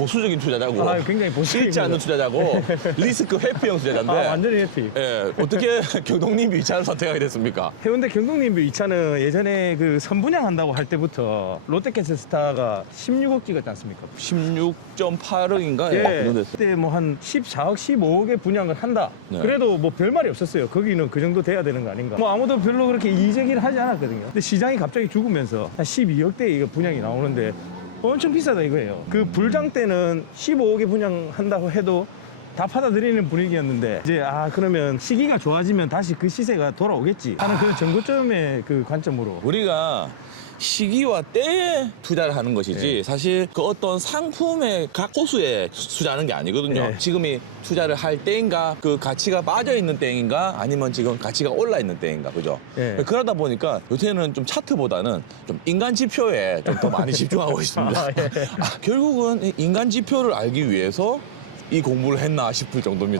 보수적인 투자자고 아, 굉장히 보수적입니다. 잃지 않는 투자자고 리스크 회피형 투자자인데 아, 완전히 해피. 예, 어떻게 경동님이 이 차를 선택하게 됐습니까? 해운대 경동님비 이 차는 예전에 그 선분양한다고 할 때부터 롯데캐슬스타가 16억 찍었지 않습니까? 16.8억인가? 예. 그 됐어요. 그때 뭐 한 14억, 15억의 분양을 한다. 네. 그래도 뭐 별말이 없었어요. 거기는 그 정도 돼야 되는 거 아닌가. 뭐 아무도 별로 그렇게 이의제기를 하지 않았거든요. 근데 시장이 갑자기 죽으면서 한 12억대 이거 분양이 나오는데 엄청 비싸다 이거예요. 그 불장 때는 15억에 분양한다고 해도 다 받아들이는 분위기였는데 이제 아 그러면 시기가 좋아지면 다시 그 시세가 돌아오겠지 하는 그런 전고점의 그 관점으로 우리가 시기와 때에 투자를 하는 것이지 네. 사실 그 어떤 상품의 각 호수에 투자하는 게 아니거든요. 네. 지금이 투자를 할 때인가 그 가치가 빠져 있는 때인가 아니면 지금 가치가 올라 있는 때인가 그죠? 네. 그러다 보니까 요새는 좀 차트보다는 좀 인간 지표에 좀 더 많이 집중하고 있습니다. 아, 예. 아, 결국은 이 인간 지표를 알기 위해서 이 공부를 했나 싶을 정도입니다.